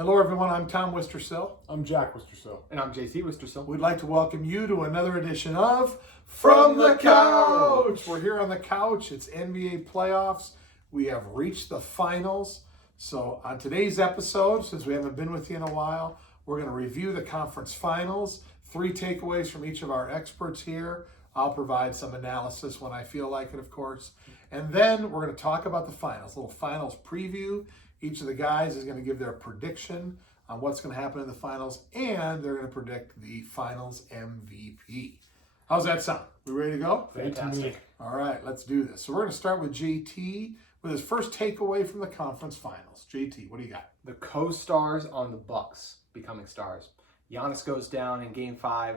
Hello, everyone. I'm Tom Wistersill. I'm Jack Wistersill. And I'm JC Wistersill. We'd like to welcome you to another edition of From the Couch. We're here on the couch. It's NBA playoffs. We have reached the finals. So on today's episode, since we haven't been with you in a while, we're going to review the conference finals. 3 takeaways from each of our experts here. I'll provide some analysis when I feel like it, of course. And then we're going to talk about the finals, a little finals preview. Each of the guys is going to give their prediction on what's going to happen in the finals, and they're going to predict the finals MVP. How's that sound? We ready to go? Fantastic. All right, let's do this. So we're going to start with JT with his first takeaway from the conference finals. JT, what do you got? The co-stars on the Bucks becoming stars. Giannis goes down in Game 5.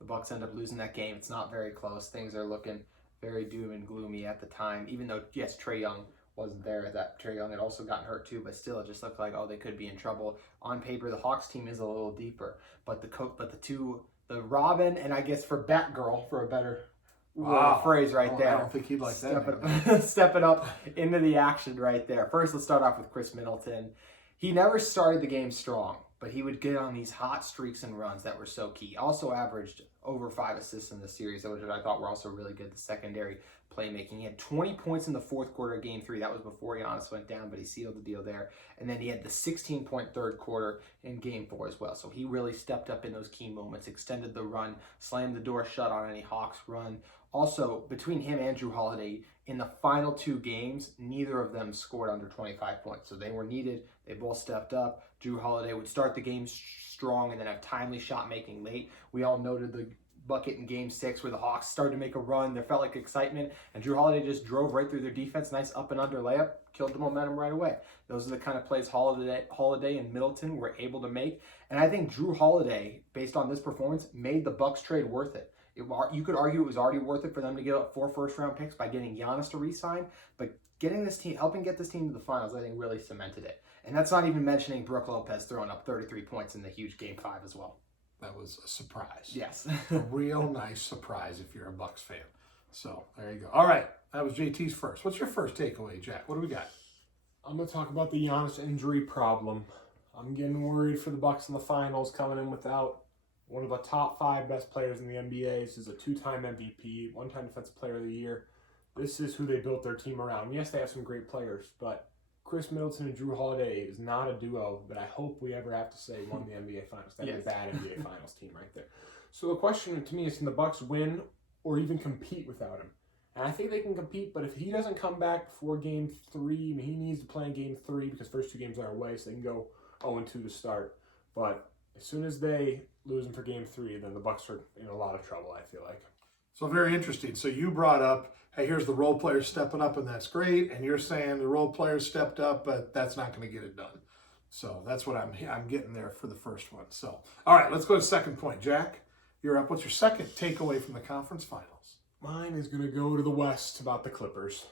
The Bucks end up losing that game. It's not very close. Things are looking very doom and gloomy at the time, even though, yes, Trae Young wasn't there. That Trae Young had also gotten hurt too, but still it just looked like, oh, they could be in trouble. On paper, the Hawks team is a little deeper, but the Robin, and I guess for Batgirl, for a better phrase right there. I don't think he'd like that. Stepping up into the action right there. First, let's start off with Chris Middleton. He never started the game strong, but he would get on these hot streaks and runs that were so key. Also averaged over 5 assists in the series, which I thought were also really good. The secondary playmaking. He had 20 points in the fourth quarter of Game 3. That was before Giannis went down, but he sealed the deal there. And then he had the 16-point third quarter in Game 4 as well. So he really stepped up in those key moments, extended the run, slammed the door shut on any Hawks run. Also, between him and Jrue Holiday, in the final 2 games, neither of them scored under 25 points. So they were needed. They both stepped up. Jrue Holiday would start the game strong and then have timely shot making late. We all noted the bucket in Game 6 where the Hawks started to make a run. There felt like excitement, and Jrue Holiday just drove right through their defense. Nice up and under layup, killed the momentum right away. Those are the kind of plays Holiday and Middleton were able to make. And I think Jrue Holiday, based on this performance, made the Bucks trade worth it. You could argue it was already worth it for them to give up 4 first-round picks by getting Giannis to re-sign, but helping get this team to the finals, I think really cemented it. And that's not even mentioning Brook Lopez throwing up 33 points in the huge Game 5 as well. That was a surprise. Yes. A real nice surprise if you're a Bucks fan. So there you go. All right, that was JT's first. What's your first takeaway, Jack? What do we got? I'm going to talk about the Giannis injury problem. I'm getting worried for the Bucks in the finals, coming in without one of the top 5 best players in the NBA. This is a 2-time MVP, 1-time Defensive Player of the Year. This is who they built their team around. Yes, they have some great players, but Chris Middleton and Jrue Holiday is not a duo that I hope we ever have to say won the NBA Finals. That'd be a bad NBA Finals team right there. So the question to me is, can the Bucks win or even compete without him? And I think they can compete, but if he doesn't come back before Game 3, I mean, he needs to play in Game 3 because first 2 games are away, so they can go 0-2 to start. But as soon as they lose him for Game 3, then the Bucks are in a lot of trouble, I feel like. So very interesting. So you brought up, hey, here's the role players stepping up, and that's great. And you're saying the role players stepped up, but that's not going to get it done. So that's what I'm getting there for the first one. So, all right, let's go to the second point. Jack, you're up. What's your second takeaway from the conference finals? Mine is going to go to the West about the Clippers.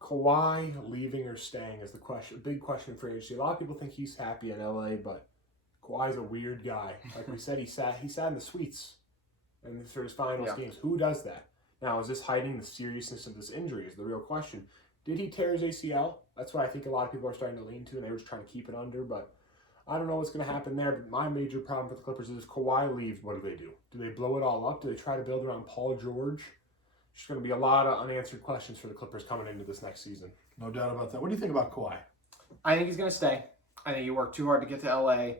Kawhi leaving or staying is the question. Big question for agency. A lot of people think he's happy in LA, but Kawhi's a weird guy. Like we said, he sat in the suites and for his finals games. Who does that? Now, is this hiding the seriousness of this injury is the real question. Did he tear his ACL? That's what I think a lot of people are starting to lean to, and they were just trying to keep it under, but I don't know what's going to happen there. But my major problem for the Clippers is if Kawhi leaves, what do? Do they blow it all up? Do they try to build around Paul George? There's going to be a lot of unanswered questions for the Clippers coming into this next season. No doubt about that. What do you think about Kawhi? I think he's going to stay. I think he worked too hard to get to LA.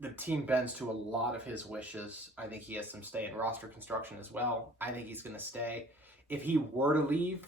The team bends to a lot of his wishes. I think he has some stay in roster construction as well. I think he's going to stay. If he were to leave,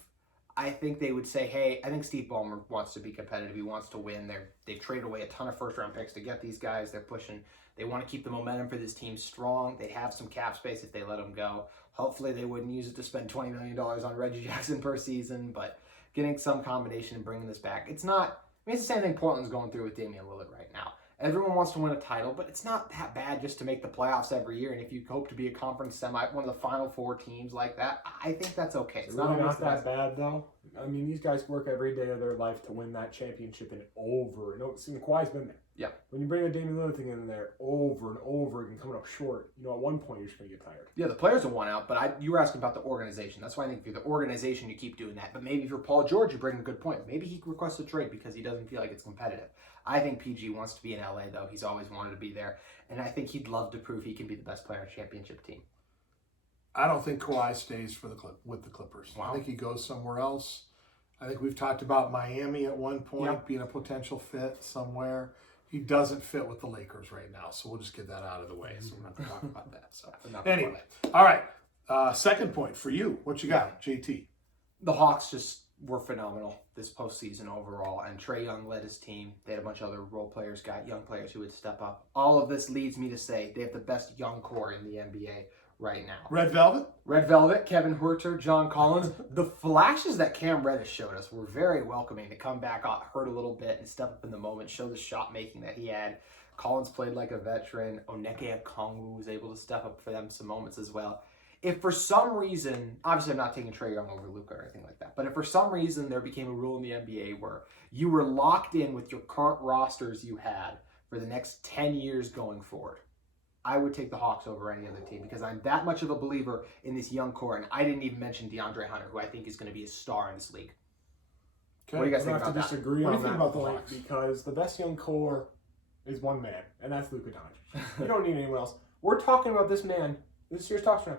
I think they would say, hey, I think Steve Ballmer wants to be competitive. He wants to win. They've traded away a ton of first-round picks to get these guys. They're pushing. They want to keep the momentum for this team strong. They have some cap space if they let him go. Hopefully they wouldn't use it to spend $20 million on Reggie Jackson per season, but getting some combination and bringing this back. It's the same thing Portland's going through with Damian Lillard right now. Everyone wants to win a title, but it's not that bad just to make the playoffs every year. And if you hope to be a conference semi, one of the final 4 teams like that, I think that's okay. It's really not that bad, though. I mean, these guys work every day of their life to win that championship and over. Kawhi's been there. Yeah. When you bring a Damian Lillard thing in there over and over again, coming up short, at one point you're just going to get tired. Yeah, the players will want out, but you were asking about the organization. That's why I think if you're the organization, you keep doing that. But maybe if you're Paul George, you bring a good point. Maybe he requests a trade because he doesn't feel like it's competitive. I think PG wants to be in LA, though. He's always wanted to be there. And I think he'd love to prove he can be the best player on a championship team. I don't think Kawhi stays with the Clippers. Wow. I think he goes somewhere else. I think we've talked about Miami at one point being a potential fit somewhere. He doesn't fit with the Lakers right now, so we'll just get that out of the way. So we're not going to talk about that. So anyway, all right. Second point for you. What you got, JT? The Hawks just were phenomenal this postseason overall, and Trae Young led his team. They had a bunch of other role players, young players who would step up. All of this leads me to say they have the best young core in the NBA right now. Red Velvet, Kevin Huerter, John Collins. The flashes that Cam Reddish showed us were very welcoming to come back, got hurt a little bit, and step up in the moment, show the shot making that he had. Collins played like a veteran. Onyeka Okongwu was able to step up for them some moments as well. If for some reason, obviously I'm not taking Trae Young over Luka or anything like that, but if for some reason there became a rule in the NBA where you were locked in with your current rosters you had for the next 10 years going forward, I would take the Hawks over any other team because I'm that much of a believer in this young core. And I didn't even mention DeAndre Hunter, who I think is going to be a star in this league. Okay. What do you guys think about about that? Disagree on on that that point because the best young core is one man, and that's Luka Doncic. You don't need anyone else. We're talking about this man. This year's talk show.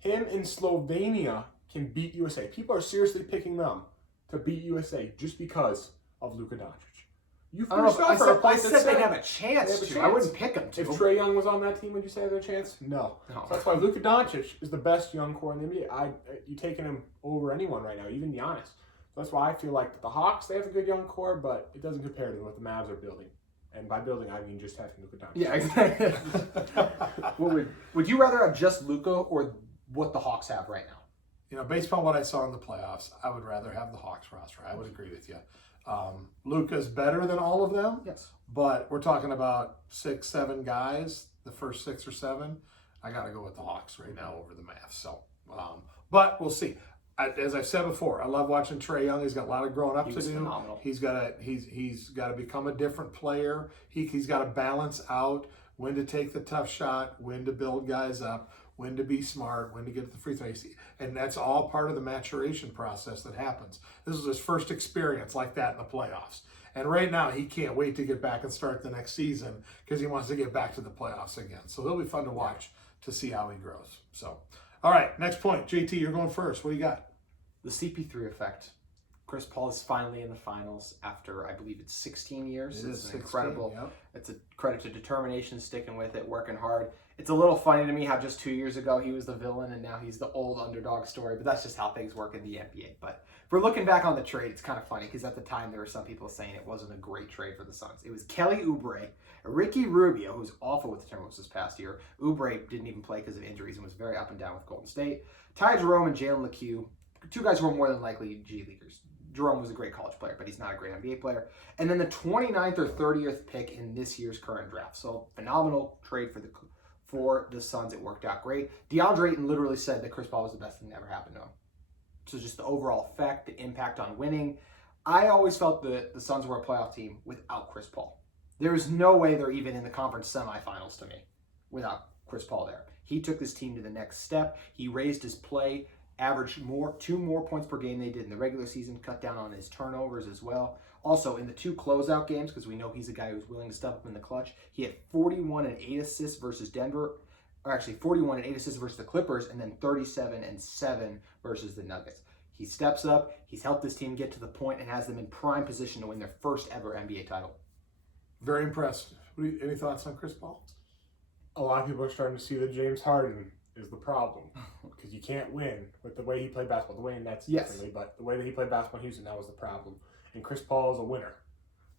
Him in Slovenia can beat USA. People are seriously picking them to beat USA just because of Luka Doncic. You I don't know if I said they they'd have a chance to. I wouldn't pick them to. If Trae Young was on that team, would you say they had a chance? No. So that's why Luka Doncic is the best young core in the NBA. You're taking him over anyone right now, even Giannis. So that's why I feel like the Hawks, they have a good young core, but it doesn't compare to what the Mavs are building. And by building, I mean just having Luka Doncic. Yeah, exactly. Would you rather have just Luka or what the Hawks have right now? You know, based on what I saw in the playoffs, I would rather have the Hawks roster. I would agree with you. Luka's better than all of them. Yes. But we're talking about 6, 7 guys, the first 6 or 7. I got to go with the Hawks right now over the Mavs. So, but we'll see. As I've said before, I love watching Trae Young. He's got a lot of growing up to do. Phenomenal. He's got to become a different player. He's got to balance out when to take the tough shot, when to build guys up, when to be smart, when to get to the free throw. And that's all part of the maturation process that happens. This is his first experience like that in the playoffs. And right now, he can't wait to get back and start the next season because he wants to get back to the playoffs again. So it'll be fun to watch to see how he grows. So, all right, next point. JT, you're going first. What do you got? The CP3 effect. Chris Paul is finally in the finals after, I believe it's 16 years. It's incredible. Yep. It's a credit to determination, sticking with it, working hard. It's a little funny to me how just 2 years ago he was the villain and now he's the old underdog story, but that's just how things work in the NBA. But if we're looking back on the trade, it's kind of funny because at the time there were some people saying it wasn't a great trade for the Suns. It was Kelly Oubre, Ricky Rubio, who's awful with the Timberwolves this past year. Oubre didn't even play because of injuries and was very up and down with Golden State. Ty Jerome and Jalen LeCue, 2 guys who were more than likely G Leaguers. Jerome was a great college player, but he's not a great NBA player. And then the 29th or 30th pick in this year's current draft. So phenomenal trade for the Suns. It worked out great. DeAndre Ayton literally said that Chris Paul was the best thing that ever happened to him. So just the overall effect, the impact on winning. I always felt that the Suns were a playoff team without Chris Paul. There is no way they're even in the conference semifinals to me without Chris Paul there. He took this team to the next step. He raised his play, averaged 2 more points per game they did in the regular season, cut down on his turnovers as well. Also, in the 2 closeout games, because we know he's a guy who's willing to step up in the clutch, he had 41 and 8 assists versus Denver, or actually 41 and 8 assists versus the Clippers, and then 37 and 7 versus the Nuggets. He steps up, he's helped this team get to the point and has them in prime position to win their first ever NBA title. Very impressed. Any thoughts on Chris Paul? A lot of people are starting to see that James Harden is the problem because you can't win with the way he played basketball. The way in Nets differently, but the way that he played basketball in Houston, that was the problem. And Chris Paul is a winner.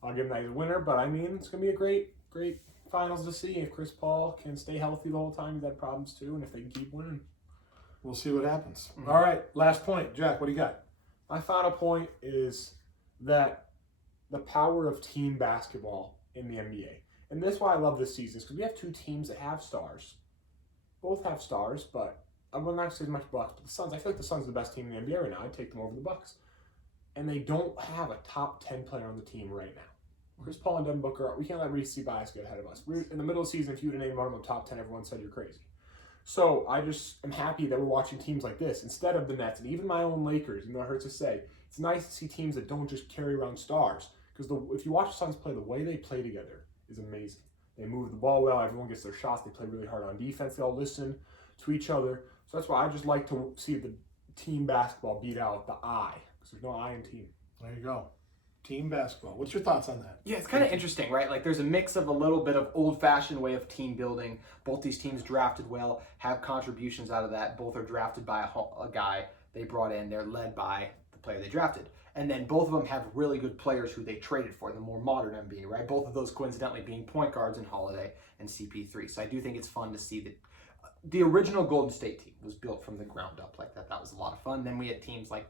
I'll give him that he's a winner, but I mean, it's going to be a great finals to see if Chris Paul can stay healthy the whole time. He's had problems too, and if they can keep winning. We'll see what happens. Mm-hmm. All right, last point. Jack, what do you got? My final point is that the power of team basketball in the NBA. And this is why I love this season, because we have 2 teams that have stars. Both have stars, but I will not say as much Bucks, but the Suns, I feel like the Suns are the best team in the NBA right now. I'd take them over the Bucks. And they don't have a top 10 player on the team right now. Chris Paul and Devin Booker, we can't let recency bias get ahead of us. We're in the middle of the season, if you would have named one of them top 10, everyone said you're crazy. So I just am happy that we're watching teams like this instead of the Nets and even my own Lakers, even though it hurts to say. It's nice to see teams that don't just carry around stars, Because if you watch the Suns play, the way they play together is amazing. They move the ball well. Everyone gets their shots. They play really hard on defense. They all listen to each other. So that's why I just like to see the team basketball beat out the I, because there's no I in team. There you go. Team basketball. What's your thoughts on that? Yeah, it's kind of interesting, right? Like there's a mix of a little bit of old-fashioned way of team building. Both these teams drafted well, have contributions out of that. Both are drafted by a guy they brought in. They're led by the player they drafted. And then both of them have really good players who they traded for, the more modern NBA, right? Both of those coincidentally being point guards in Holiday and CP3. So I do think it's fun to see that the original Golden State team was built from the ground up like that. That was a lot of fun. Then we had teams like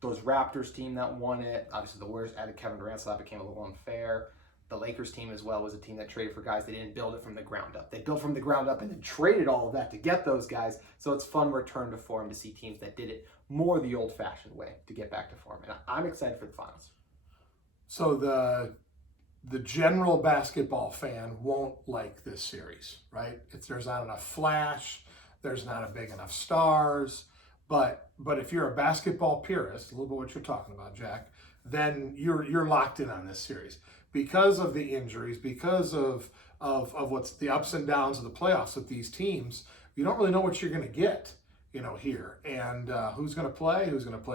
those Raptors team that won it. Obviously the Warriors added Kevin Durant, so that became a little unfair. The Lakers team as well was a team that traded for guys. They didn't build it from the ground up. They built from the ground up and then traded all of that to get those guys. So it's fun return to form to see teams that did it more the old-fashioned way to get back to form. And I'm excited for the finals. So the general basketball fan won't like this series, right? There's not enough flash. There's not a big enough stars. But if you're a basketball purist, a little bit what you're talking about, Jack, then you're locked in on this series because of the injuries, because of what's the ups and downs of the playoffs with these teams. You don't really know what you're going to get, here, and who's going to play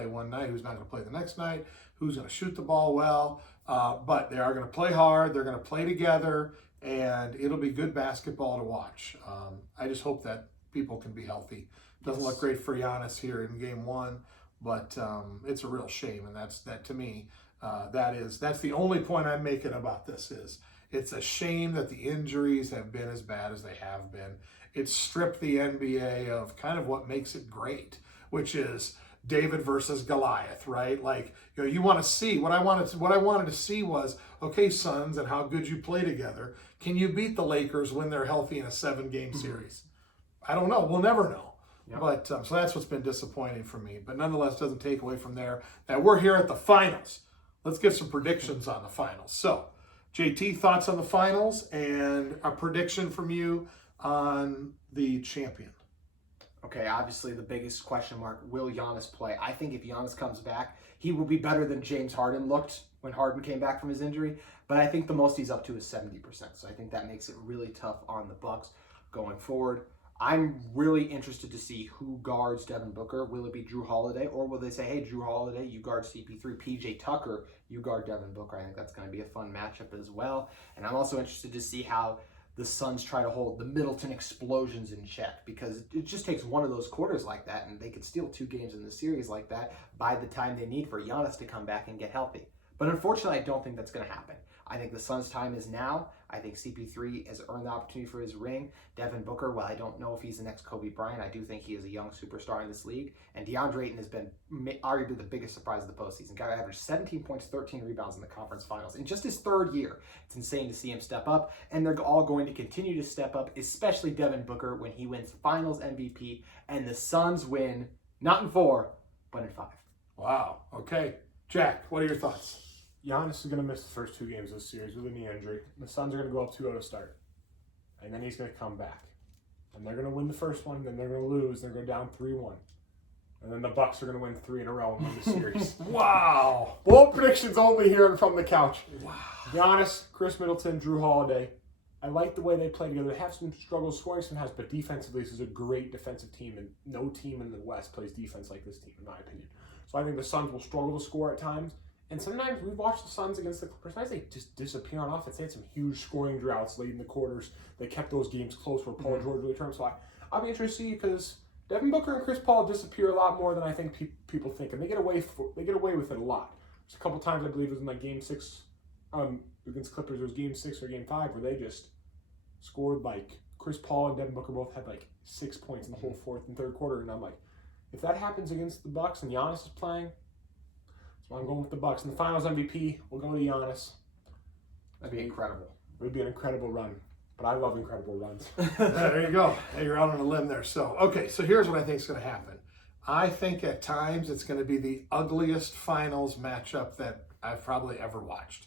one night, who's not going to play the next night, who's going to shoot the ball well. But they are going to play hard. They're going to play together, and it'll be good basketball to watch. I just hope that people can be healthy. Doesn't look great for Giannis here in Game 1, but it's a real shame, and that to me, that's the only point I'm making about this is it's a shame that the injuries have been as bad as they have been. It's stripped the NBA of kind of what makes it great, which is David versus Goliath, right? Like, you want to see what I wanted to see was, okay, Suns, and how good you play together. Can you beat the Lakers when they're healthy in a 7-game series? I don't know. We'll never know. Yep. But so that's what's been disappointing for me. But nonetheless, doesn't take away from there that we're here at the finals. Let's get some predictions on the finals. So, JT, thoughts on the finals and a prediction from you on the champion. Okay, obviously the biggest question mark, will Giannis play? I think if Giannis comes back, he will be better than James Harden looked when Harden came back from his injury. But I think the most he's up to is 70%. So I think that makes it really tough on the Bucks going forward. I'm really interested to see who guards Devin Booker. Will it be Drew Holiday, or will they say, hey, Drew Holiday, you guard CP3, PJ Tucker, you guard Devin Booker? I think that's going to be a fun matchup as well. And I'm also interested to see how the Suns try to hold the Middleton explosions in check, because it just takes one of those quarters like that, and they could steal 2 games in the series like that by the time they need for Giannis to come back and get healthy. But unfortunately, I don't think that's going to happen. I think the Suns' time is now. I think CP3 has earned the opportunity for his ring. Devin Booker, while I don't know if he's the next Kobe Bryant, I do think he is a young superstar in this league. And DeAndre Ayton has been arguably the biggest surprise of the postseason. Guy averaged 17 points, 13 rebounds in the conference finals in just his 3rd year. It's insane to see him step up, and they're all going to continue to step up, especially Devin Booker when he wins Finals MVP, and the Suns win not in 4, but in 5. Wow. Okay. Jack, what are your thoughts? Giannis is going to miss the first 2 games of the series with a knee injury. The Suns are going to go up 2-0 to start. And then he's going to come back. And they're going to win the first one, then they're going to lose, they're going to go down 3-1. And then the Bucks are going to win 3 in a row and win the series. Wow. Bold predictions only here from the couch. Wow. Giannis, Chris Middleton, Drew Holiday. I like the way they play together. They have some struggles scoring sometimes, but defensively, this is a great defensive team, and no team in the West plays defense like this team, in my opinion. So I think the Suns will struggle to score at times. And sometimes we've watched the Suns against the Clippers. Sometimes they just disappear on offense. They had some huge scoring droughts late in the quarters. They kept those games close where Paul George really turned. So I'll be interested to see, because Devin Booker and Chris Paul disappear a lot more than I think people think, and they get away with it a lot. There's a couple times, I believe it was in like Game 6 against Clippers. It was Game 6 or Game 5 where they just scored, like, Chris Paul and Devin Booker both had like 6 points in the whole 4th and 3rd quarter, and I'm like, if that happens against the Bucks and Giannis is playing, so I'm going with the Bucks. And the Finals MVP, we'll go to Giannis. That'd be incredible. It would be an incredible run. But I love incredible runs. There you go. Hey, you're out on a limb there. So here's what I think is going to happen. I think at times it's going to be the ugliest finals matchup that I've probably ever watched.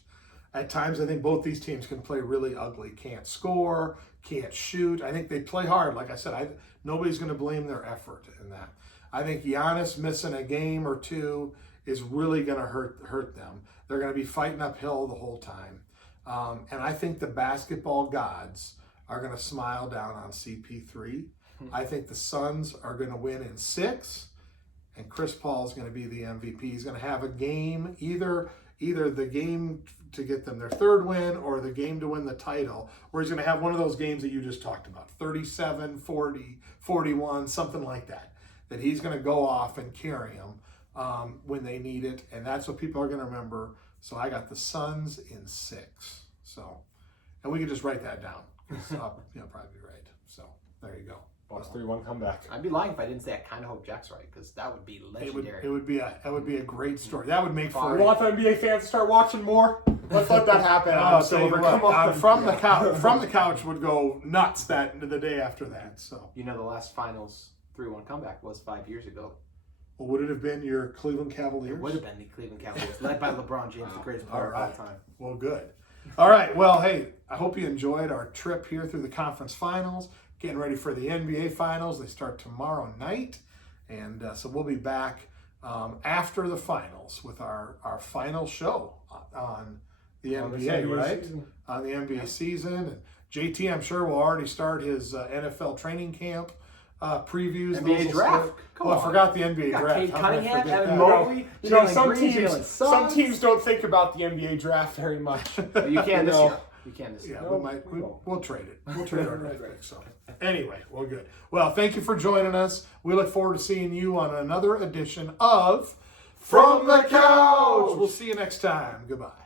At times, I think both these teams can play really ugly. Can't score, can't shoot. I think they play hard. Like I said, nobody's going to blame their effort in that. I think Giannis missing a game or 2 is really going to hurt them. They're going to be fighting uphill the whole time. And I think the basketball gods are going to smile down on CP3. I think the Suns are going to win in 6, and Chris Paul is going to be the MVP. He's going to have a game, either the game to get them their 3rd win or the game to win the title, where he's going to have one of those games that you just talked about, 37, 40, 41, something like that he's going to go off and carry them when they need it, and that's what people are going to remember. So I got the Suns in 6. So, and we can just write that down. Probably right. So there you go. Bucks 3-1 comeback. I'd be lying if I didn't say I kind of hope Jack's right, because that would be legendary. It would be a great story. That would make for. We want the NBA fans to start watching more. Let's let that happen. Come on. From the couch would go nuts the day after that. So the last finals 3-1 comeback was 5 years ago. Well, would it have been your Cleveland Cavaliers? It would have been the Cleveland Cavaliers, led by LeBron James, the greatest player of all time. Well, good. All right. Well, hey, I hope you enjoyed our trip here through the conference finals. Getting ready for the NBA finals. They start tomorrow night. And so we'll be back after the finals with our final show on the NBA, right? Season. On the NBA season. And JT, I'm sure, will already start his NFL training camp previews. NBA draft. I forgot the NBA draft. Kate Cunningham, Evan that? Mobley, some teams don't think about the NBA draft very much. You can this year. You can this year. Yeah, we'll trade it. We'll trade our draft pick. So anyway, well, good. Well, thank you for joining us. We look forward to seeing you on another edition of From the Couch. We'll see you next time. Goodbye.